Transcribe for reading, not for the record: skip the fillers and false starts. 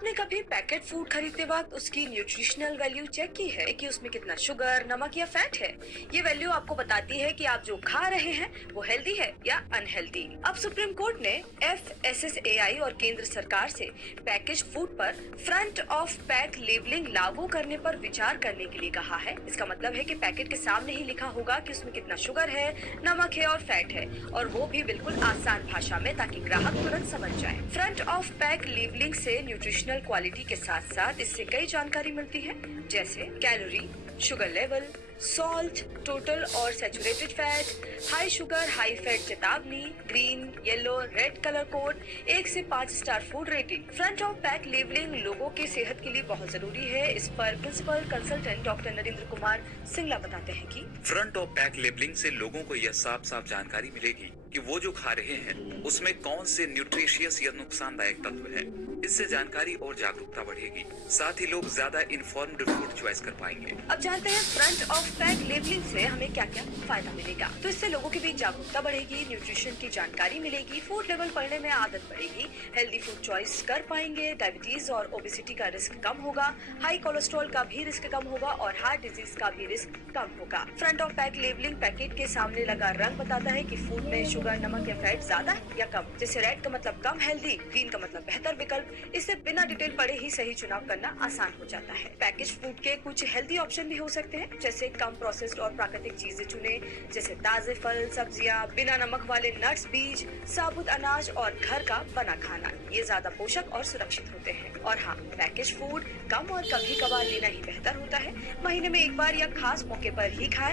आपने कभी packet food खरीदते वक्त उसकी न्यूट्रिशनल वैल्यू चेक की है कि उसमें कितना शुगर, नमक या फैट है? ये वैल्यू आपको बताती है कि आप जो खा रहे हैं वो हेल्दी है या अनहेल्दी। अब सुप्रीम कोर्ट ने FSSAI और केंद्र सरकार से पैकेज फूड पर फ्रंट ऑफ पैक लेबलिंग लागू करने पर विचार करने के लिए कहा है। इसका मतलब है कि पैकेट के सामने ही लिखा होगा कि उसमें कितना शुगर है, नमक है और फैट है, और वो भी बिल्कुल आसान भाषा में, ताकि ग्राहक तुरंत समझ जाए। फ्रंट ऑफ पैक लेबलिंग से न्यूट्रिशनल क्वालिटी के साथ साथ इससे कई जानकारी मिलती है, जैसे calorie, sugar level, salt, total और saturated fat, high sugar high fat चेतावनी, green, yellow, red colour code, 1 से 5 star food rating. Front of pack labelling लोगों के सेहत के लिए बहुत जरूरी है। इस पर principal consultant doctor Narendra Kumar Singla बताते हैं कि फ्रंट ऑफ पैक लेबलिंग से लोगों को यह साफ साफ जानकारी मिलेगी कि वो जो खा रहे हैं उसमें कौन से न्यूट्रिशियस या नुकसानदायक तत्व हैं। इससे जानकारी और जागरूकता बढ़ेगी, साथ ही लोग ज्यादा इन्फॉर्म्ड फूड चॉइस कर पाएंगे। अब जानते हैं फ्रंट ऑफ पैक लेबलिंग से हमें क्या क्या फायदा मिलेगा। तो इससे लोगों के बीच जागरूकता बढ़ेगी, न्यूट्रिशन की जानकारी मिलेगी, फूड लेवल पढ़ने में आदत बढ़ेगी, हेल्दी फूड चॉइस कर पाएंगे, डायबिटीज और ओबेसिटी का रिस्क कम होगा, हाई कोलेस्ट्रॉल का भी रिस्क कम होगा और हार्ट डिजीज का भी रिस्क कम होगा। Front of pack labelling packet के सामने लगा रंग बताता है कि फूड में शुगर, नमक या फैट ज्यादा है या कम। जैसे रेड का मतलब कम हेल्दी, ग्रीन का मतलब बेहतर विकल्प। इससे बिना डिटेल पढ़े ही सही चुनाव करना आसान हो जाता है। पैकेज फूड के कुछ हेल्दी ऑप्शन भी हो सकते हैं, जैसे कम प्रोसेस्ड और प्राकृतिक चीजें चुने, जैसे ताजे फल, सब्जियां, बिना नमक वाले नट्स, बीज, साबुत अनाज और घर का बना खाना। ये ज्यादा पोषक और सुरक्षित होते हैं। और हाँ, पैकेज फूड कम और कभी कभार लेना ही बेहतर होता है। महीने में एक बार या खास मौके पर ही खाएं।